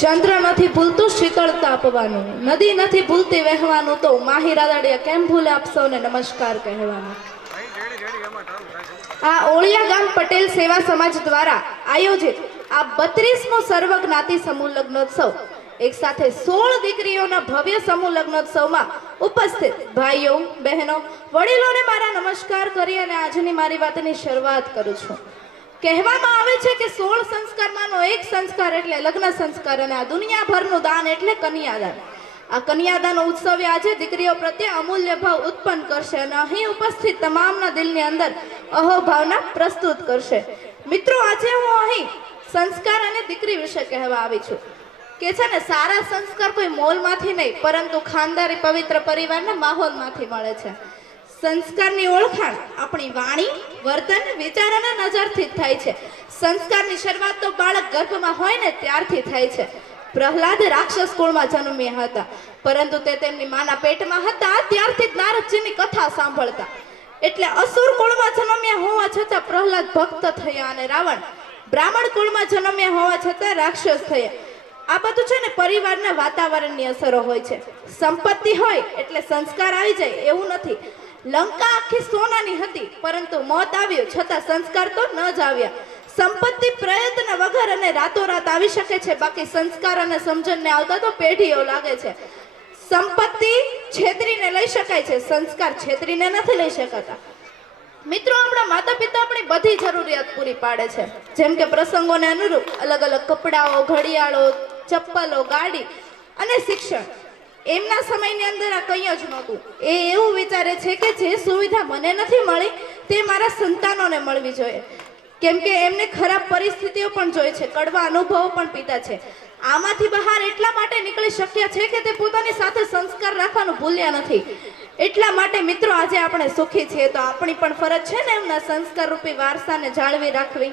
ચંદ્ર નથી ભૂલતું શીતળતા આપવાનું, નદી નથી ભૂલતી વહેવાનું, તો માહી રાદડિયા કેમ ભૂલે આપ સૌને નમસ્કાર કહેવાનું। આ ઓળિયા ગામ પટેલ સેવા સમાજ દ્વારા આયોજિત આ 32મો સર્વ જ્ઞાતિ સમૂહ લગ્નોત્સવ એક સાથે 16 દીકરીઓના ભવ્ય સમૂહ લગ્નોત્સવમાં ઉપસ્થિત ભાઈઓ બહેનો વડીલોને મારા નમસ્કાર કરી અને આજની મારી વાતની શરૂઆત કરું છું। કહેવામાં આવે છે કે 16 સંસ્કારમાંનો એક સંસ્કાર એટલે લગ્ન સંસ્કાર, અને આ દુનિયાભરનું દાન એટલે કન્યાદાન। આ કન્યાદાન ઉત્સવે આજે દીકરીઓ પ્રત્યે અમૂલ્ય ભાવ ઉત્પન્ન કરશે અને અહીં ઉપસ્થિત તમામના દિલની અંદર અહોભાવના પ્રસ્તુત કરશે। મિત્રો, આજે હું અહીં સંસ્કાર અને દીકરી વિશે કહેવા આવી છું કે છે ને, સારા સંસ્કાર કોઈ મોલમાંથી નહીં પરંતુ ખાનદારી પવિત્ર પરિવારના માહોલમાંથી મળે છે। સંસ્કારની ઓળખાણ આપણી વાણી, વર્તન, વિચાર અને નજરથી થાય છે। સંસ્કારની શરૂઆત તો બાળક ગર્ભમાં હોય ને ત્યારથી થાય છે। પ્રહલાદ રાક્ષસ કુળમાં જન્મ્યા હતા, પરંતુ તે તેમની માના પેટમાં હતા ત્યારથી જ નારદજીની કથા સાંભળતા, એટલે અસુર કુળમાં જન્મ્યા હોવા છતાં પ્રહલાદ ભક્ત થયા અને રાવણ બ્રાહ્મણ કુળમાં જન્મ્યા હોવા છતાં રાક્ષસ થયા। આ બધું છે ને પરિવારના વાતાવરણની અસરો હોય છે। સંપત્તિ હોય એટલે સંસ્કાર આવી જાય એવું નથી। લંકા આખી સોનાની હતી પરંતુ મોત આવ્યું છતાં સંસ્કાર તો ન જ આવ્યા। સંપત્તિ પ્રયત્ન વગર અને રાતોરાત આવી શકે છે, બાકી સંસ્કાર અને સમજણને આવતા તો પેઢીઓ લાગે છે। સંપત્તિ છેતરીને લઈ શકાય છે, સંસ્કાર છેતરીને નથી લઈ શકાતા। મિત્રો, આપણા માતા પિતા આપણી બધી જરૂરિયાત પૂરી પાડે છે, જેમ કે પ્રસંગોને અનુરૂપ અલગ અલગ કપડાઓ, ઘડિયાળો, ચપ્પલો, ગાડી અને શિક્ષણ। એમના સમયની અંદર આ કંઈ જ નહોતું। એ એવું વિચારે છે કે જે સુવિધા મને નથી મળી તે મારા સંતાનોને મળવી જોઈએ, કેમ કે એમને ખરાબ પરિસ્થિતિઓ પણ જોઈ છે, કડવા અનુભવો પણ પીતા છે। આમાંથી બહાર એટલા માટે નીકળી શક્યા છે કે તે પોતાની સાથે સંસ્કાર રાખવાનું ભૂલ્યા નથી। એટલા માટે મિત્રો, આજે આપણે સુખી છીએ તો આપણી પણ ફરજ છે ને એમના સંસ્કાર રૂપી વારસાને જાળવી રાખવી।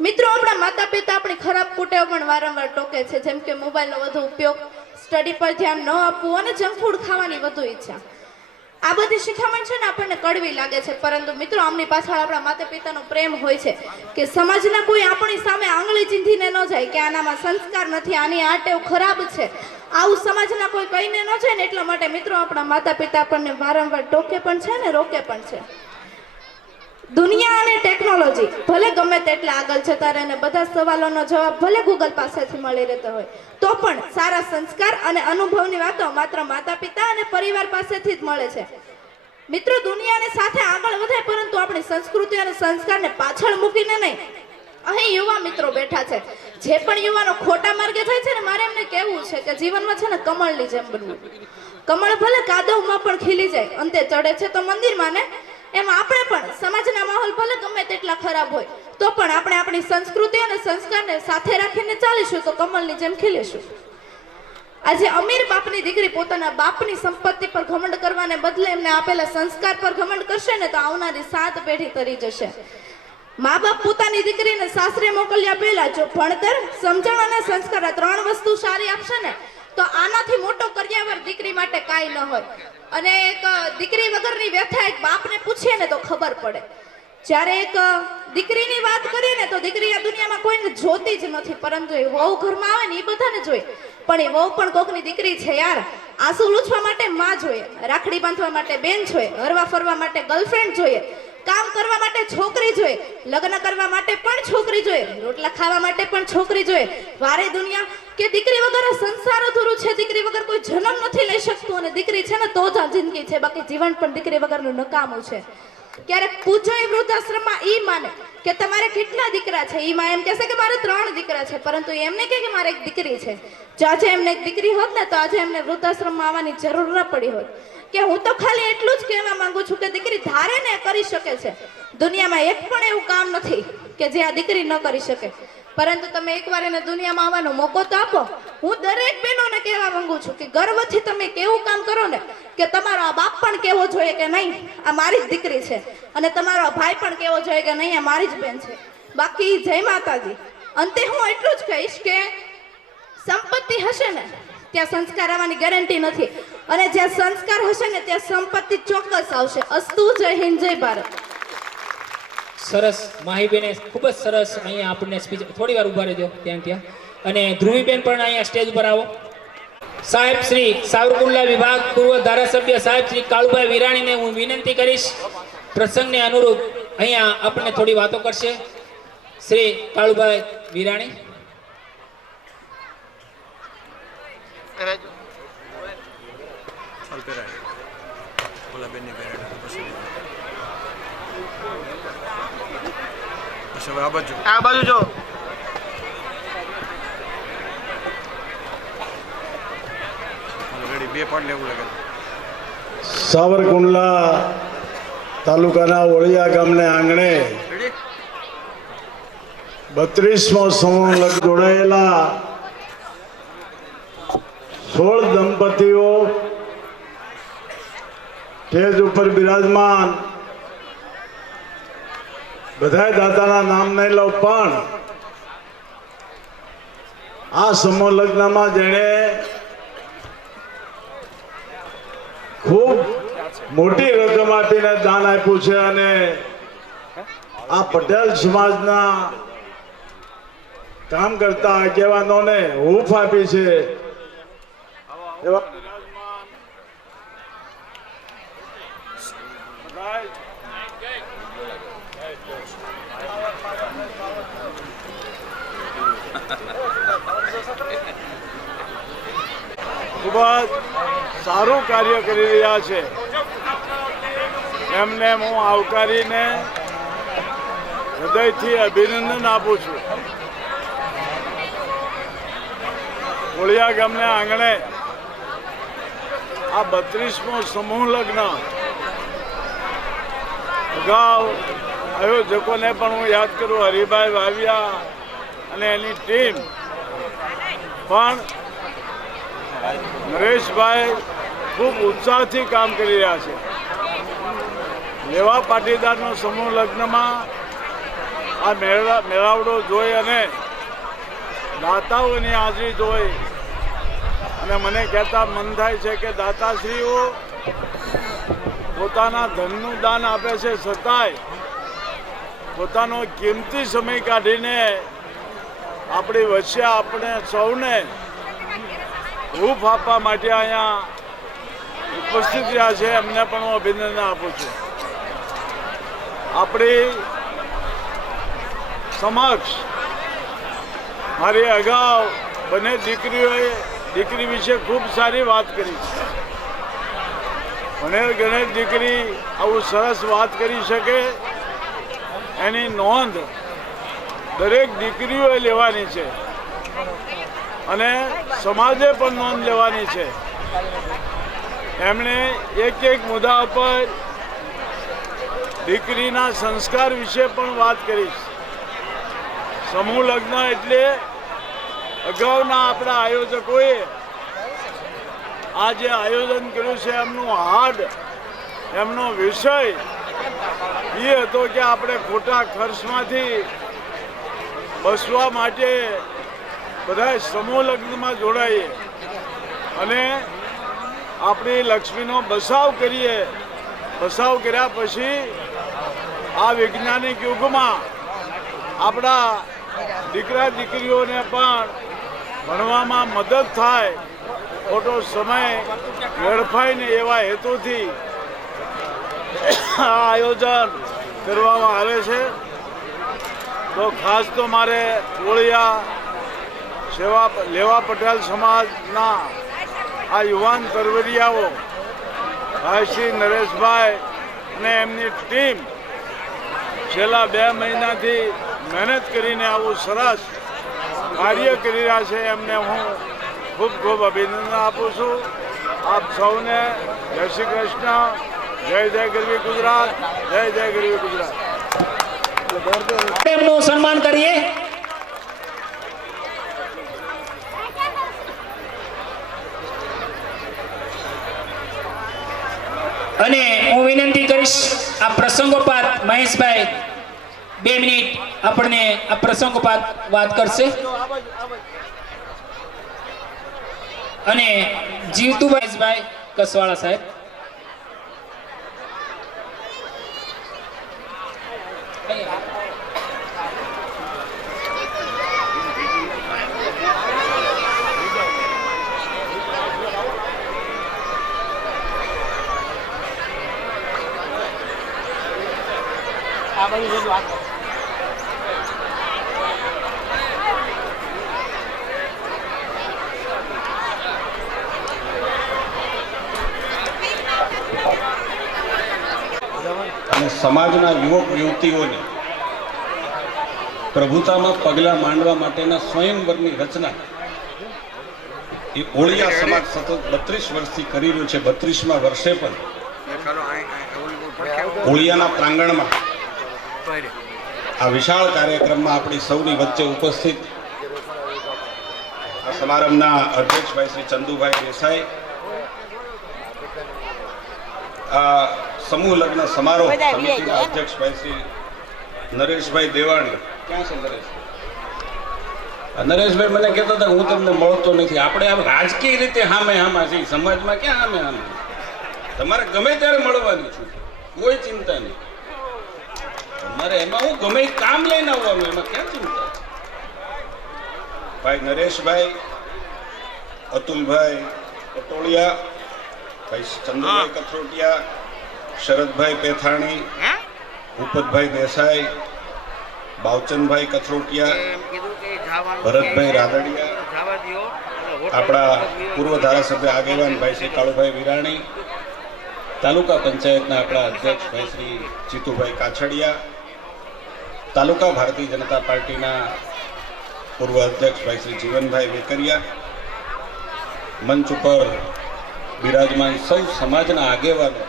મિત્રો, આપણા માતા પિતા આપણી ખરાબ કુટેવ પણ વારંવાર ટોકે છે, જેમ કે મોબાઈલનો વધુ ઉપયોગ, સ્ટડી પર ધ્યાન ન આપવું અને જંક ફૂડ ખાવાની વધુ ઈચ્છા। આ બધી શિખામણ છે ને આપણને કડવી લાગે છે, પરંતુ મિત્રો આમની પાછળ આપણા માતા પિતાનો પ્રેમ હોય છે કે સમાજના કોઈ આપણી સામે આંગળી ચીંધીને ન જાય કે આનામાં સંસ્કાર નથી, આની આ ટેવ ખરાબ છે, આવું સમાજના કોઈ કહીને ન જાય ને। એટલા માટે મિત્રો આપણા માતા પિતા આપણને વારંવાર ટોકે પણ છે ને રોકે પણ છે। દુનિયા અને ટેકનોલોજી ભલે ગમે તેટલા આગળ જતા રહે ને બધા સવાલોનો જવાબ ભલે ગૂગલ પાસેથી મળી રહેતો હોય, તો પણ સારા સંસ્કાર અને અનુભવની વાતો માત્ર માતા પિતા અને પરિવાર પાસેથી જ મળે છે। મિત્રો, દુનિયાને સાથે આગળ વધાય પરંતુ આપણી સંસ્કૃતિ અને સંસ્કારને પાછળ મૂકીને નહીં। અહીં યુવા મિત્રો બેઠા છે, જે પણ યુવાનો ખોટા માર્ગે જાય છે ને, મારે એમને કહેવું છે કે જીવનમાં છે ને કમળની જેમ બનવું। કમળ ભલે કાદવમાં પણ ખીલી જાય, અંતે ચડે છે તો મંદિરમાં ને, એમ આપણે પણ સમાજના માહોલ ભલે ગમે તેટલા ખરાબ હોય તો પણ આપણે આપણી સંસ્કૃતિ અને સંસ્કારને સાથે રાખીને ચાલીશું તો કમળની જેમ ખીલીશું। આજે અમીર બાપની દીકરી પોતાના બાપની સંપત્તિ પર ઘમંડ કરવાને બદલે એમને આપેલા સંસ્કાર પર ઘમંડ કરશે ને તો આવનારી 7 પેઢી તરી જશે। મા બાપ પોતાની દીકરીને સાસરે મોકલ્યા પહેલા જો ભણતર, સમજણ અને સંસ્કાર આ 3 વસ્તુ સારી આપશે ને તો આનાથી મોટો કર્યાવર દીકરી માટે કાંઈ ન હોય। અને એક દીકરી વગરની વ્યથા એક બાપને પૂછીએ ને તો ખબર પડે। જ્યારે એક દીકરીની વાત કરીએ ને તો દીકરી આ દુનિયામાં કોઈને જોતી જ નથી, પરંતુ એ વહુ ઘરમાં આવે ને એ બધાને જોઈએ, પણ એ વહુ પણ કોકની દીકરી છે યાર। આંસુ લૂછવા માટે માં જોઈએ, રાખડી બાંધવા માટે બેન જોઈએ, હરવા ફરવા માટે ગર્લફ્રેન્ડ જોઈએ, કામ કરવા માટે છોકરી જોઈએ, લગ્ન કરવા માટે પણ છોકરી જોઈએ, રોટલા ખાવા માટે પણ છોકરી જોઈએ। વારે દુનિયા કે દીકરી વગર સંસાર અધૂરું છે, દીકરી વગર કોઈ જન્મ નથી લઈ શકતું, અને દીકરી છે ને તો જ આ જિંદગી છે, બાકી જીવન પણ દીકરી વગરનું નકામું છે। ક્યારેક પૂછો એ વૃદ્ધાશ્રમમાં ઈ માને કે તમારે કેટલા દીકરા છે, ઈ માં એમ કહેશે કે મારે 3 દીકરા છે, પરંતુ એમને કહે કે મારે એક દીકરી છે। જો આજે એમને એક દીકરી હોત ને તો આજે એમને વૃદ્ધાશ્રમમાં આવવાની જરૂર ન પડી હોત। કે હું તો ખાલી એટલું જ કહેવા માંગુ છું કે દીકરી ધારે ને કરી શકે છે। દુનિયામાં એક પણ એવું કામ નથી કે જે આ દીકરી ન કરી શકે, પરંતુ તમે એકવાર એને દુનિયામાં આવવાનો મોકો તો આપો। હું દરેક બહેનોને કહેવા માંગુ છું કે ગર્વથી તમે કેવું કામ કરો ને કે તમારો આ બાપ પણ કેવો જોઈએ કે નહીં આ મારી જ દીકરી છે, અને તમારો આ ભાઈ પણ કેવો જોઈએ કે નહીં આ મારી જ બેન છે। બાકી જય માતાજી। અંતે હું એટલું જ કહીશ કે સંપત્તિ હશે ને ત્યાં સંસ્કાર આવવાની ગેરંટી નથી, અને જ્યાં સંસ્કાર હશે ને ત્યાં સંપત્તિ ચોક્કસ આવશે। અસ્તુ, જય હિન્દ, જય ભારત। સરસ, માહીબેને ખૂબ જ સરસ અહીંયા આપણને સ્પીચ, થોડી વાર ઊભા રહેજો ત્યાં અને ધ્રુવીબેન પણ અહીંયા સ્ટેજ ઉપર આવો. સાહેબ શ્રી સાવરકુંડલા વિભાગ પૂર્વ ધારાસભ્ય સાહેબ શ્રી કાળુભાઈ વિરાણીને હું વિનંતી કરીશ પ્રસંગને અનુરૂપ અહીંયા આપણને થોડી વાતો કરશે. શ્રી કાળુભાઈ વિરાણી. આ બાજુ જો. સાવરકુંડલા તાલુકાના વળિયા ગામને આંગણે 32મો સમૂહ જોડાયેલા 16 દંપતીઓ સ્ટેજ ઉપર બિરાજમાન. બધાય દાદાના નામ નહીં લઉં, પણ આ સમૂહ લગ્નમાં જેણે ખૂબ મોટી રકમ આપીને દાન આપ્યું છે અને આ પટેલ સમાજના કામ કરતા આગેવાનોને હૂંફ આપી છે. ખૂબ જ સારું કાર્ય કરી રહ્યા છે. એમને હું આવકારીને હૃદયથી અભિનંદન આપું છું. કોળિયા ગામને આંગણે આ 32મો સમૂહ લગ્ન અગાઉ આયોજકોને પણ હું યાદ કરું, હરિભાઈ વાવિયા અને એની ટીમ પણ નરેશભાઈ ખૂબ ઉત્સાહથી કામ કરી રહ્યા છે. લેવા પાટીદારનો સમૂહ લગ્નમાં આ મેળાવડો જોઈ અને દાતાઓની હાજરી જોઈ અને મને કહેતા મન થાય છે કે દાતાશ્રીઓ પોતાના ધનનું દાન આપે છે, છતાંય પોતાનો કિંમતી સમય કાઢીને આપણી વચ્ચે આપણે સૌને હૂંફ આપવા માટે અહીંયા ઉપસ્થિત રહ્યા છે. એમને પણ હું અભિનંદન આપું છું. આપણી સમક્ષ મારી અગાઉ બંને દીકરીઓએ દીકરી વિશે ખૂબ સારી વાત કરી છે. ભણેલ ગણેલ દીકરી આવું સરસ વાત કરી શકે એની નોંધ દરેક દીકરીઓએ લેવાની છે અને સમાજે પણ નોંધ લેવાની છે. એમણે એક મુદ્દા પર દીકરીના સંસ્કાર વિશે પણ વાત કરી છે. સમૂહ લગ્ન એટલે અગાઉના આપણા આયોજકોએ આ જે આયોજન કર્યું છે એમનું હાર્ડ, એમનો વિષય એ હતો કે આપણે ખોટા ખર્ચમાંથી બચવા માટે બધા સમૂહ લગ્નમાં જોડાઈએ અને આપણી લક્ષ્મીનો બચાવ કરીએ. બચાવ કર્યા પછી આ વૈજ્ઞાનિક યુગમાં આપણા દીકરા દીકરીઓને પણ ભણવામાં મદદ થાય, ખોટો સમય વેડફાય ને એવા હેતુથી આ આયોજન કરવામાં આવે છે. તો ખાસ તો મારે કોળિયા લેવા પટેલ સમાજના આ યુવાન તરવરિયાઓ ભાઈ શ્રી નરેશભાઈ અને એમની ટીમ છેલ્લા 2 મહિનાથી મહેનત કરીને આવું સરસ કાર્ય કરી રહ્યા છે. એમને હું ખૂબ ખૂબ અભિનંદન આપું છું. આપ સૌને જય શ્રી કૃષ્ણ, જય જય ગરવી ગુજરાત, જય જય ગરવી ગુજરાત. તેમનું સન્માન કરીએ. અને હું વિનંતી કરીશ આ પ્રસંગોપાત મહેશભાઈ 2 મિનિટ આપણને આ પ્રસંગોપાત વાત કરશે અને જીવતુભાઈ મહેશભાઈ કસવાળા સાહેબ. અને સમાજના યુવક યુવતીઓને પ્રભુતામાં પગલાં માંડવા માટેના સ્વયંવરની રચના એ ઓળિયા સમાજ સતત 32 વર્ષથી કરી રહ્યું છે. 32મા વર્ષે પણ ઓળિયાના પ્રાંગણમાં આ વિશાળ કાર્યક્રમમાં આપણી સૌની વચ્ચે ઉપસ્થિત આ સમારંભના અધ્યક્ષભાઈ શ્રી ચંદુભાઈ દેસાઈ, આ સમૂહ લગ્ન સમારોહ સમિતિના અધ્યક્ષભાઈ શ્રી નરેશભાઈ દેવાણી. ક્યાં છે નરેશભાઈ? નરેશભાઈ મને કહેતા હતા હું તમને મળતો નથી. આપણે આમ રાજકીય રીતે હામે હામા છીએ, સમાજમાં ક્યાં હામે હામે? તમારે ગમે ત્યારે મળવાની છું, કોઈ ચિંતા નહીં. તમારે એમાં હું ગમે કામ લઈને આવવાનું, એમાં ક્યાં ચિંતા? ભાઈ નરેશભાઈ, અતુલભાઈ પટોળિયા, ભાઈ ચંદુભાઈ કથરોટિયા, શરદભાઈ પેથાણી, ભૂપતભાઈ દેસાઈ, બાવચંદભાઈ કથરોટિયા, ભરતભાઈ રાદડિયા, આપણા પૂર્વ ધારાસભ્ય આગેવાન ભાઈ શ્રી કાળુભાઈ વિરાણી, તાલુકા પંચાયતના આપણા અધ્યક્ષ ભાઈ શ્રી જીતુભાઈ કાછડિયા, તાલુકા ભારતીય જનતા પાર્ટીના પૂર્વ અધ્યક્ષ ભાઈ શ્રી જીવનભાઈ વેકરિયા, મંચ ઉપર બિરાજમાન સૌ સમાજના આગેવાનો,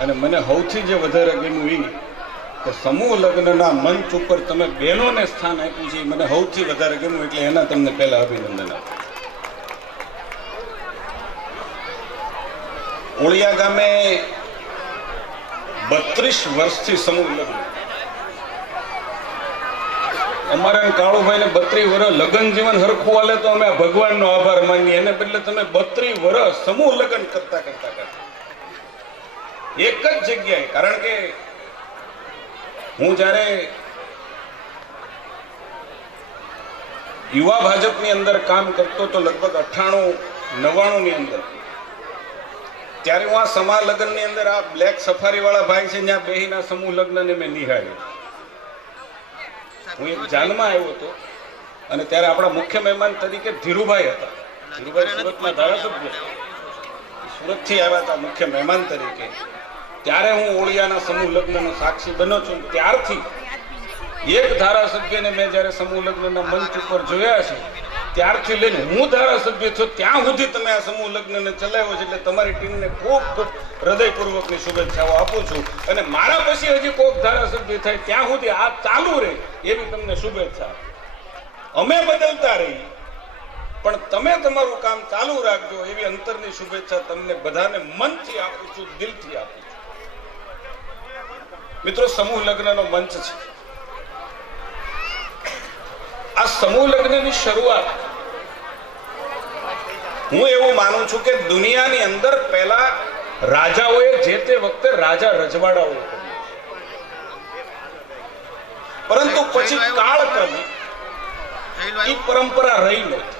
અને મને સૌથી જે વધારે ગમ્યું એ કે સમૂહ લગ્નના મંચ ઉપર તમે બહેનોને સ્થાન આપ્યું છે, મને સૌથી વધારે ગમ્યું, એટલે એના તમને પહેલા અભિનંદન આપું. ઓળિયા ગામે 32 વર્ષથી સમૂહ લગ્ન. અમારા કાળુભાઈને 32 વર્ષ લગ્ન જીવન હરખું હાલે તો અમે ભગવાનનો આભાર માનીએ. એને બદલે તમે 32 વર્ષ સમૂહ લગ્ન કરતા એક જ જગ્યાએ. કારણ કે હું જ્યારે યુવા ભાજપની અંદર કામ કરતો તો લગભગ 98-99 ની અંદર, ત્યારે હું આ સમા લગ્નની અંદર આ બ્લેક સફારી વાળા ભાઈ છે ત્યાં બેહીના સમૂહ લગ્નને મેં નિહાળ્યું. હું એક જાનમાં આવ્યો હતો અને ત્યારે આપણા મુખ્ય મહેમાન તરીકે ધીરુભાઈ હતા. ધીરુભાઈ સુરતના ધારાસભ્ય, સુરતથી આવ્યા હતા મુખ્ય મહેમાન તરીકે. ત્યારે હું ઓળિયાના સમૂહ લગ્નનો સાક્ષી બન્યો છું. ત્યારથી એક ધારાસભ્યને મેં જ્યારે સમૂહ લગ્નના મંચ ઉપર જોયા છે, ત્યારથી લઈને હું ધારાસભ્ય છું ત્યાં સુધી તમે આ સમૂહ લગ્નને ચલાવ્યો છે. એટલે તમારી ટીમને ખૂબ ખૂબ હૃદયપૂર્વકની શુભેચ્છાઓ આપું છું. અને મારા પછી હજી કોઈક ધારાસભ્ય થાય ત્યાં સુધી આ ચાલુ રહે એવી તમને શુભેચ્છા. અમે બદલતા રહી પણ તમે તમારું કામ ચાલુ રાખજો એવી અંતરની શુભેચ્છા તમને બધાને મનથી આપું છું, દિલથી આપું છું. મિત્રો, સમૂહ લગ્નનો મંચ છે. આ સમૂહ લગ્નની શરૂઆત હું એવું માનું છું કે દુનિયાની અંદર પહેલા રાજાઓએ જે તે વખતે રાજા રજવાડાઓ કર્યું, પરંતુ પછી કાળક્રમે એ પરંપરા રહી નહોતી.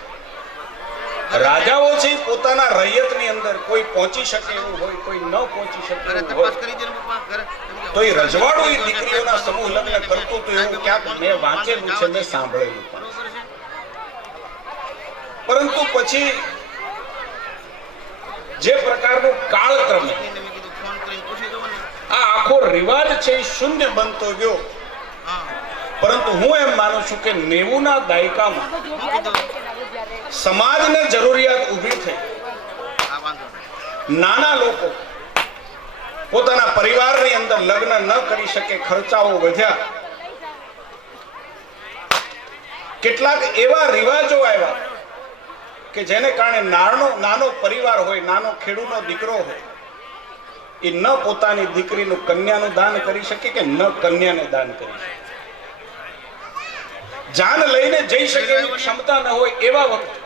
રાજાઓ છે પોતાના રૈયતની અંદર કોઈ પહોંચી શકે એવું હોય, કોઈ ન પહોંચી શકે એવું હોય, તો એ રજવાડું એ દીકરીઓના સમૂહ લગ્ન કરતું હતું એવું ક્યાંક મેં વાંચેલું છે, મેં સાંભળેલું. પરંતુ પછી જે પ્રકારનો કાળક્રમ આ આખો રિવાજ છે એ શૂન્ય બનતો ગયો. પરંતુ હું એમ માનું છું કે 90ના દાયકામાં સમાજને જરૂરિયાત ઊભી થઈ. નાના લોકો પોતાના પરિવારની અંદર લગ્ન ન કરી શકે, ખર્ચાઓ વધ્યા. કેટલાક એવા રિવાજો આવ્યા કે જેને કારણે નાનો પરિવાર હોય, નાનો ખેડૂતનો દીકરો હોય, એ ન પોતાની દીકરીનું કન્યાનું દાન કરી શકે કે ન કન્યાને દાન કરી શકે. જાન લઈને જઈ શકે એવી ક્ષમતા ન હોય એવા વખતે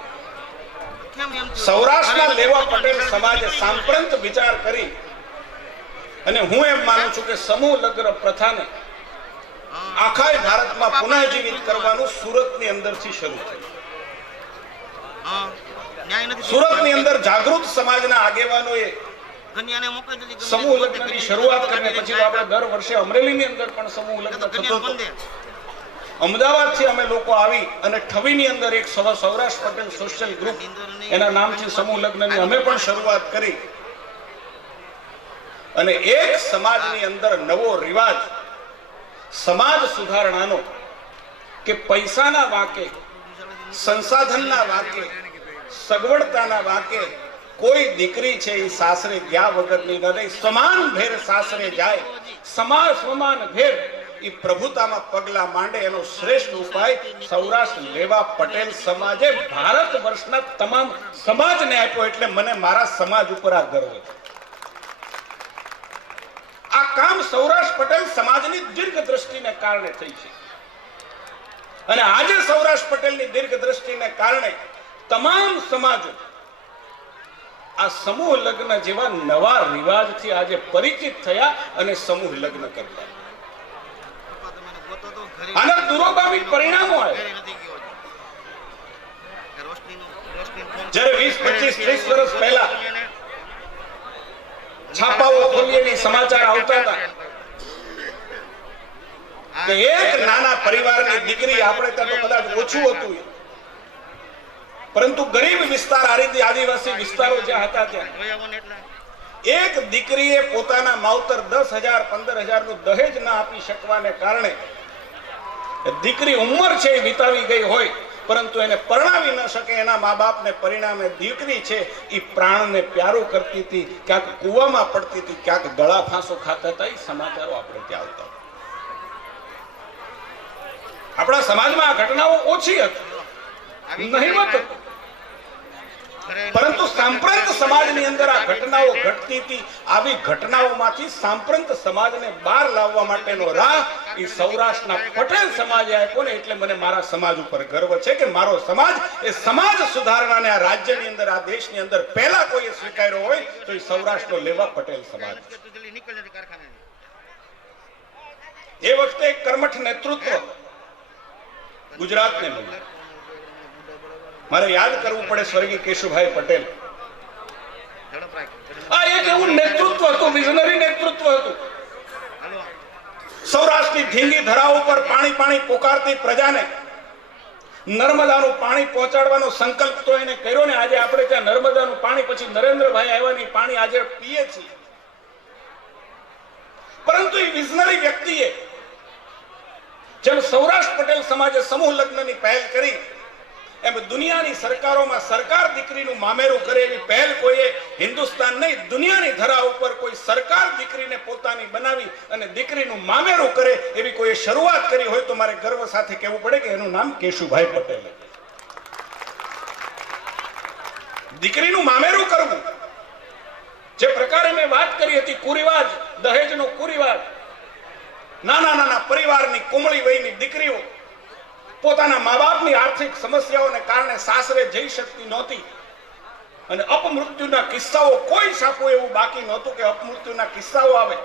સૌરાષ્ટ્રના લેવા પટેલ સમાજે સાંપ્રત વિચાર કરી અને હું એમ માનું છું કે સમૂહ લગ્ન પ્રથાને આખા ભારતમાં પુનઃજીવિત કરવાનું સુરતની અંદરથી શરૂ થયું. સુરતની અંદર જાગૃત સમાજના આગેવાનોએ સમૂહ લગ્નની શરૂઆત કરીને પછી તો આપણે દર વર્ષે અમરેલીની અંદર પણ સમૂહ લગ્ન થતો હતો. અમદાવાદથી અમે લોકો આવી અને ઠવીની અંદર એક સૌરાષ્ટ્ર પટેલ સોશિયલ ગ્રુપ એના નામથી સમૂહ લગ્નની અમે પણ શરૂઆત કરી અને એક સમાજની અંદર નવો રિવાજ સમાજ સુધારણાનો કે પૈસાના વાંકે સંસાધનના વાંકે સગવડતાના વાંકે કોઈ દીકરી છે એ સાસરે ગયા વગરની ન રહી, સમાન ભેર સાસરે જાય, સમાન ભેર એ પ્રભુતામાં પગલા માંડે એનો શ્રેષ્ઠ ઉપાય સૌરાષ્ટ્ર લેવા પટેલ સમાજે ભારત વર્ષના તમામ સમાજને આપ્યો. એટલે મને મારા સમાજ ઉપર આ ગર્વ છે. આ કામ સૌરાષ્ટ્ર પટેલ સમાજની દીર્ઘ દ્રષ્ટિને કારણે થઈ છે અને આજે સૌરાષ્ટ્ર પટેલની દીર્ઘ દ્રષ્ટિને કારણે તમામ સમાજો આ સમૂહ લગ્ન જેવા નવા રિવાજથી આજે પરિચિત થયા અને સમૂહ લગ્ન કરતા. આના દૂરોગામી પરિણામો આવ્યા. જ્યારે 20, 25, 30 વર્ષ પહેલા છાપાઓ ખોલીને સમાચાર આવતા હતા કે એક નાના પરિવારની દીકરી, આપણે ત્યાં તો કદાચ ઓછું હતું પરંતુ ગરીબ વિસ્તાર આદિવાસી વિસ્તારો જ્યાં હતા ત્યાં એક દીકરીએ પોતાના માવતર 10,000 15,000 નું દહેજ ના આપી શકવાને કારણે દીકરી ઉંમર છે એ વિતાવી ગઈ હોય પરંતુ એને પરણાવી ન શકે. એના મા બાપને પરિણામે દીકરી છે એ પ્રાણને પ્યારું કરતી હતી, ક્યાંક કૂવામાં પડતી હતી, ક્યાંક ગળા ફાંસો ખાતા હતા. એ સમાચારો આપણે ત્યાં આવતા. આપણા સમાજમાં આ ઘટનાઓ ઓછી હતી, નહીવત હતી, પરંતુ સાંપ્રત સમાજની અંદર આ ઘટનાઓ ઘટતી હતી. આવી ઘટનાઓમાંથી સાંપ્રત સમાજને બહાર લાવવા માટેનો રાહ એ સૌરાષ્ટ્રના પટેલ સમાજે આપ્યો ને. એટલે મને મારા સમાજ ઉપર ગર્વ છે કે મારો સમાજ એ સમાજ સુધારણાને આ રાજ્યની અંદર, આ દેશની અંદર પહેલા કોઈએ સ્વીકાર્યો હોય તો એ સૌરાષ્ટ્રનો લેવા પટેલ સમાજ છે. એ વખતે એક કર્મઠ નેતૃત્વ ગુજરાતને મળ્યું. મારે યાદ કરવું પડે સ્વર્ગીય કેશુભાઈ પટેલ. આ એક એવું નેતૃત્વ હતું, વિઝનરી નેતૃત્વ હતું. સૌરાષ્ટ્રની ધીંગી ધરાઓ પર પાણી પોકારતી પ્રજાને નર્મદાનું પાણી પહોંચાડવાનો સંકલ્પ તો એને કર્યો ને. આજે આપણે ત્યાં નર્મદાનું પાણી પછી નરેન્દ્રભાઈ આવ્યાની પાણી આજે પીએ છીએ. પરંતુ એ વિઝનરી વ્યક્તિએ જેમ સૌરાષ્ટ્ર પટેલ સમાજે સમૂહ લગ્નની પહેલ કરી એમ દુનિયાની સરકારોમાં સરકાર દીકરીનું મામેરું કરે એવી પહેલ કોઈએ હિન્દુસ્તાન નહીં દુનિયાની ધરા ઉપર કોઈ સરકાર દીકરીને પોતાની બનાવી અને દીકરીનું મામેરું કરે એવી કોઈએ શરૂઆત કરી હોય તો મારે ગર્વ સાથે કહેવું પડે કે એનું નામ કેશુભાઈ પટેલ. દીકરીનું મામેરું કરવું જે પ્રકારે મેં વાત કરી હતી, કુરિવાજ, દહેજનો કુરિવાજ, નાના પરિવારની કુમળી વયની દીકરીઓ પોતાના મા બાપની આર્થિક સમસ્યાઓને કારણે સાસરે જઈ શકતી નહોતી અને અપમૃત્યુના કિસ્સાઓ કોઈ સાપું એવું બાકી નહોતું કે અપમૃત્યુના કિસ્સાઓ આવે.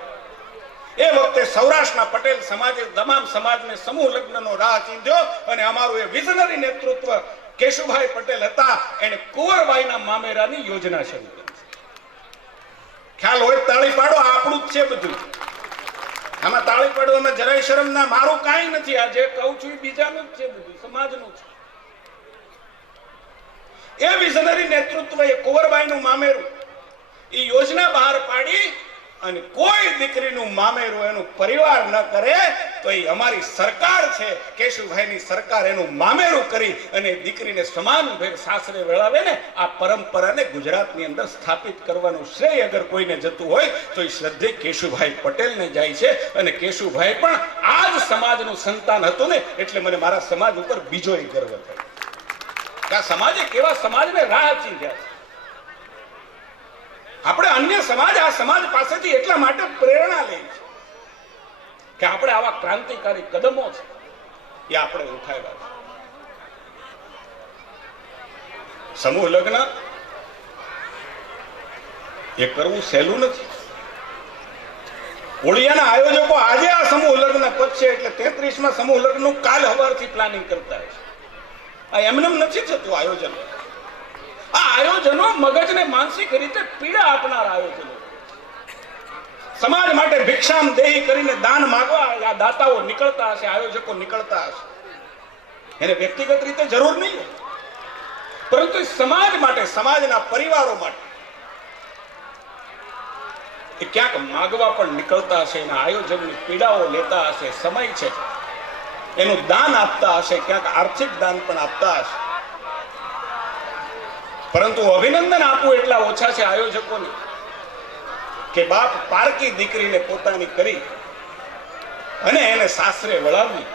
એ વખતે સૌરાષ્ટ્રના પટેલ સમાજે તમામ સમાજને સમૂહ લગ્નનો રાહ ચીંધ્યો અને અમારું એ વિઝનરી નેતૃત્વ કેશુભાઈ પટેલ હતા. એને કુંવરબાઈના મામેરાની યોજના શરૂ કરી. ખ્યાલ હોય તાળી પાડો, આપણું જ છે બધું. આમાં તાળી પાડવામાં જરાય શરમ ના, મારું કાંઈ નથી. આ જે કહું છું એ બીજાનું જ છે, બધું સમાજનું છે. એ વિઝનરી નેતૃત્વ એ કુંવરબાઈનું મામેરું એ યોજના બહાર પાડી અને કોઈ દીકરીનું મામેરું એનું પરિવાર ન કરે તો એ અમારી સરકાર છે, કેશુભાઈની સરકાર એનું મામેરું કરી અને દીકરીને સમાન ભેર સાસરે વેળાવે ને આ પરંપરાને ગુજરાતની અંદર સ્થાપિત કરવાનું શ્રેય અગર કોઈને જતું હોય તો એ શ્રદ્ધેય કેશુભાઈ પટેલને જાય છે. અને કેશુભાઈ પણ આ જ સમાજનું સંતાન હતું ને એટલે મને મારા સમાજ ઉપર બીજો ગર્વ થયો કે આ સમાજે કેવા સમાજને રાહ ચીંધ્યા છે. આપણે અન્ય સમાજ આ સમાજ પાસેથી એટલા માટે પ્રેરણા લે છે કે આપણે આવા ક્રાંતિકારી કદમો છે એ આપણે ઉઠાવ્યા છે. સમૂહ લગ્ન એ કરવું સહેલું નથી. ઓળિયાના આયોજકો આજે આ સમૂહ લગ્ન પતશે એટલે 33માં સમૂહ લગ્નનું કાલ સવારથી પ્લાનિંગ કરતા છે. આ એમને નથી થતું આયોજન. આ આયોજનો મગજને માનસિક રીતે પીડા આપનાર આયોજનો. સમાજ માટે ભિક્ષામ દેહી કરીને દાન માંગવા આ દાતાઓ નીકળતા હશે, આયોજકો નીકળતા હશે. એને વ્યક્તિગત રીતે જરૂર નહીં, પરંતુ સમાજ માટે, સમાજના પરિવારો માટે એ ક્યાંક માગવા પણ નીકળતા હશે, એના આયોજનની પીડાઓ લેતા હશે, સમય છે એનું દાન આપતા હશે, ક્યાંક આર્થિક દાન પણ આપતા હશે. પરંતુ અભિનંદન આપવું એટલા ઓછા છે આયોજકોને કે બાપ પારકી દીકરીને પોતાની કરી અને એને સાસરે વળાવવી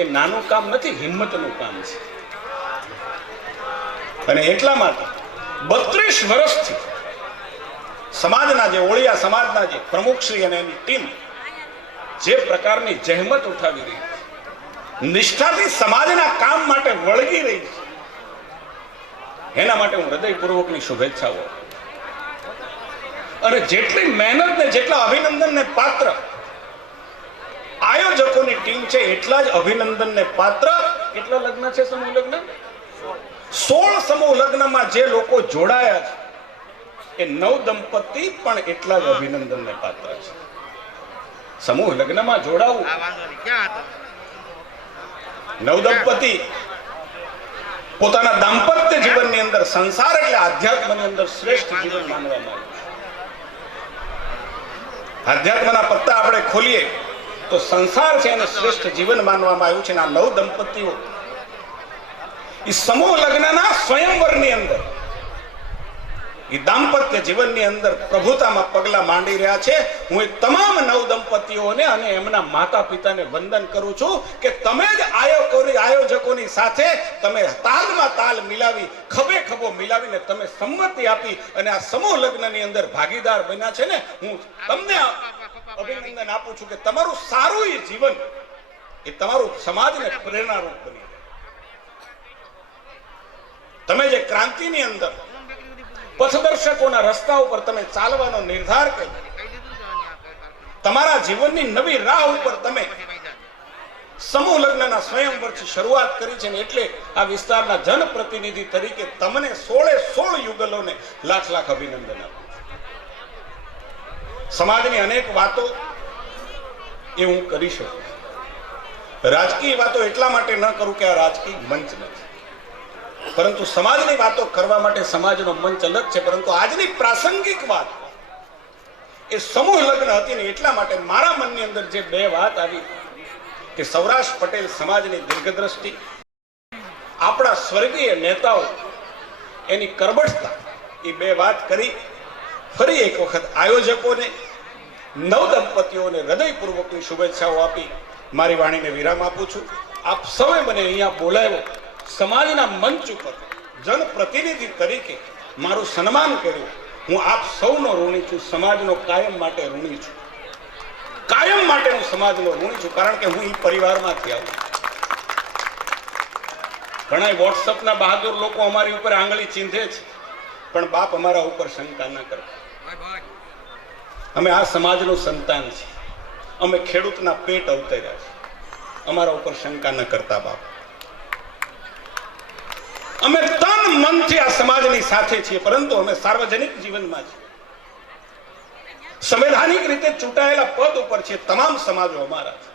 એ નાનું કામ નથી, હિંમતનું કામ છે. અને એટલા માટે 32 વર્ષથી સમાજના જે ઓળિયા સમાજના જે પ્રમુખશ્રી અને એની ટીમ જે પ્રકારની જહેમત ઉઠાવી રહી છે, નિષ્ઠાથી સમાજના કામ માટે વળગી રહી છે, એના માટે હું હૃદયપૂર્વકની શુભેચ્છાઓ. અને જેટલી મહેનત ને જેટલા અભિનંદનને પાત્ર આયોજકોની ટીમ છે, એટલા જ અભિનંદનને પાત્ર કેટલા લગ્ન છે સમૂહ લગ્ન? 16 સમૂહ લગ્નમાં જે લોકો જોડાયા છે એ નવ દંપતી પણ એટલા જ અભિનંદનને પાત્ર છે. સમૂહ લગ્નમાં જોડાવું, નવ દંપતી પોતાના દાંપત્ય જીવનની અંદર, સંસાર એટલે આધ્યાત્મની અંદર શ્રેષ્ઠ જીવન માનવામાં આવ્યું. આધ્યાત્મના પત્તા આપણે ખોલીએ તો સંસાર છે એને શ્રેષ્ઠ જીવન માનવામાં આવ્યું છે. આ નવ દંપતીઓ એ સમૂહ લગ્નના સ્વયંવરની અંદર, એ દાંપત્ય જીવનની અંદર પ્રભુતામાં પગલા માંડી રહ્યા છે. હું એ તમામ નવ દંપતીઓને અને એમના માતા પિતાને વંદન કરું છું કે તમે જ આયોજકોની સાથે તમે તાલમાં તાલ મિલાવી, ખભે ખભો મિલાવીને તમે સંમતિ આપી અને આ સમૂહ લગ્નની અંદર ભાગીદાર બન્યા છે ને, હું તમને અભિનંદન આપું છું કે તમારું સારું એ જીવન એ તમારું સમાજને પ્રેરણારૂપ બની. તમે જે ક્રાંતિની અંદર પથદર્શકોના રસ્તા ઉપર તમે ચાલવાનો નિર્ધાર કર્યો, તમારા જીવનની નવી રાહ ઉપર તમે સમૂહ લગ્નના સ્વયંવરથી શરૂઆત કરી છે ને, એટલે આ વિસ્તારના જનપ્રતિનિધિ તરીકે તમને 16 યુગલોને લાખ લાખ અભિનંદન આપું છું. સમાજની અનેક વાતો એ હું કરી શકું, રાજકીય વાતો એટલા માટે ન કરું કે આ રાજકીય મંચ નથી, પરંતુ સમાજની વાતો કરવા માટે સમાજનો મંચ અલગ છે. પરંતુ આજની પ્રાસંગિક વાત એ સમૂહ લગ્ન હતી ને, એટલા માટે મારા મનની અંદર જે બે વાત આવી કે સૌરાષ્ટ્ર પટેલ સમાજની દીર્ઘદ્રષ્ટિ, આપણા સ્વર્ગીય નેતાઓ એની કરબડતા, એ બે વાત કરી. ફરી એક વખત આયોજકોને, નવ દંપતીઓને હૃદયપૂર્વકની શુભેચ્છાઓ આપી મારી વાણીને વિરામ આપું છું. આપ સૌએ મને અહીંયા બોલાવ્યો, સમાજના મંચ ઉપર જનપ્રતિનિધિ તરીકે મારું સન્માન કર્યું. હું આપ સૌનો ઋણી છું, સમાજનો કાયમ માટે ઋણી છું. કાયમ માટે હું સમાજનો ઋણી છું, કારણ કે હું એ પરિવારમાંથી આવું. ઘણા વોટ્સઅપના બહાદુર લોકો અમારી ઉપર આંગળી ચીંધે છે, પણ બાપ અમારા ઉપર શંકા ન કરતા. અમે આ સમાજનું સંતાન છીએ, અમે ખેડૂતના પેટ અવતર્યા છે, અમારા ઉપર શંકા ન કરતા બાપ. અમે તન મનથી આ સમાજની સાથે છીએ, પરંતુ અમે સાર્વજનિક જીવનમાં છીએ, સંવૈધાનિક રીતે ચૂંટાયેલા પદ ઉપર છીએ. તમામ સમાજો અમારા છે,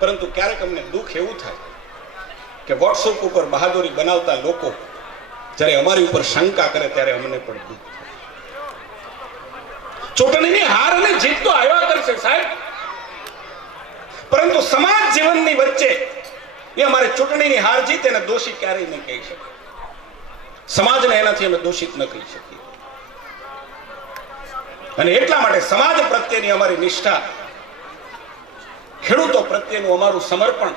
પરંતુ ક્યારેક અમને દુઃખ એવું થાય કે વોટ્સએપ ઉપર બહાદુરી બનાવતા લોકો જ્યારે અમારી ઉપર શંકા કરે ત્યારે અમને પણ દુઃખ થાય. ચૂંટણીની હાર અને જીત તો આવ્યા કરશે સાહેબ, પરંતુ સમાજ જીવનની વચ્ચે એ અમારે ચૂંટણીની હાર જીત એને દોષી ક્યારેય નહીં કહી શકે. સમાજને એનાથી અમે દોષિત ન કહી શકીએ. અને એટલા માટે સમાજ પ્રત્યેની અમારી નિષ્ઠા, ખેડૂતો પ્રત્યેનું અમારું સમર્પણ,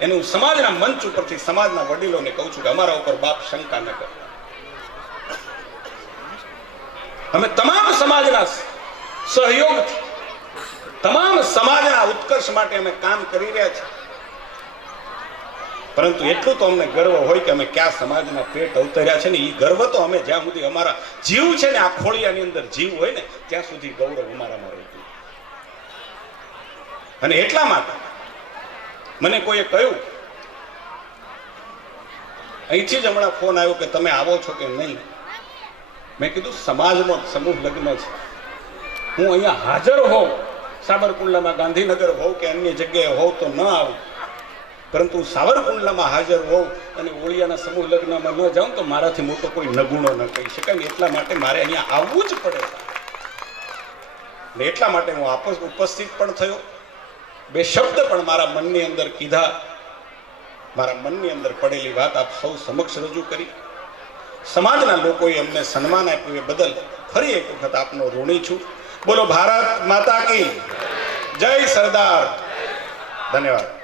એનું સમાજના મંચ ઉપરથી સમાજના વડીલોને કહું છું કે અમારા ઉપર બાપ શંકા ન કરે. અમે તમામ સમાજના સહયોગથી, તમામ સમાજના ઉત્કર્ષ માટે અમે કામ કરી રહ્યા છીએ. પરંતુ એટલું તો અમને ગર્વ હોય કે અમે કયા સમાજના પેટ અવતર્યા છે ને, એ ગર્વ તો અમે જ્યાં સુધી અમારા જીવ છે ને, આ ખોળિયાની અંદર જીવ હોય ને, ત્યાં સુધી ગૌરવ અમારામાં રહેતું. અને એટલા માટે મને કોઈએ કહ્યું, અહીંથી જ હમણાં ફોન આવ્યો કે તમે આવો છો કે નહીં. મેં કીધું સમાજનો સમૂહ લગ્ન છે, હું અહીંયા હાજર હોઉં, સાબરકુંડલામાં ગાંધીનગર હોઉં કે અન્ય જગ્યાએ હોઉં તો ન આવું, પરંતુ સાવરકુંડલામાં હાજર હોઉં અને ઓળિયાના સમૂહ લગ્નમાં ન જાઉં તો મારાથી મોટો કોઈ નગુણો ન કહી શકાય ને એટલા માટે મારે અહીંયા આવવું જ પડે ને એટલા માટે હું ઉપસ્થિત પણ થયો, બે શબ્દ પણ મારા મનની અંદર કીધા, મારા મનની અંદર પડેલી વાત આપ સૌ સમક્ષ રજૂ કરી. સમાજના લોકોએ અમને સન્માન આપ્યું એ બદલ ફરી એક વખત આપનો ઋણી છું. બોલો ભારત માતા કી જય. સરદાર. ધન્યવાદ.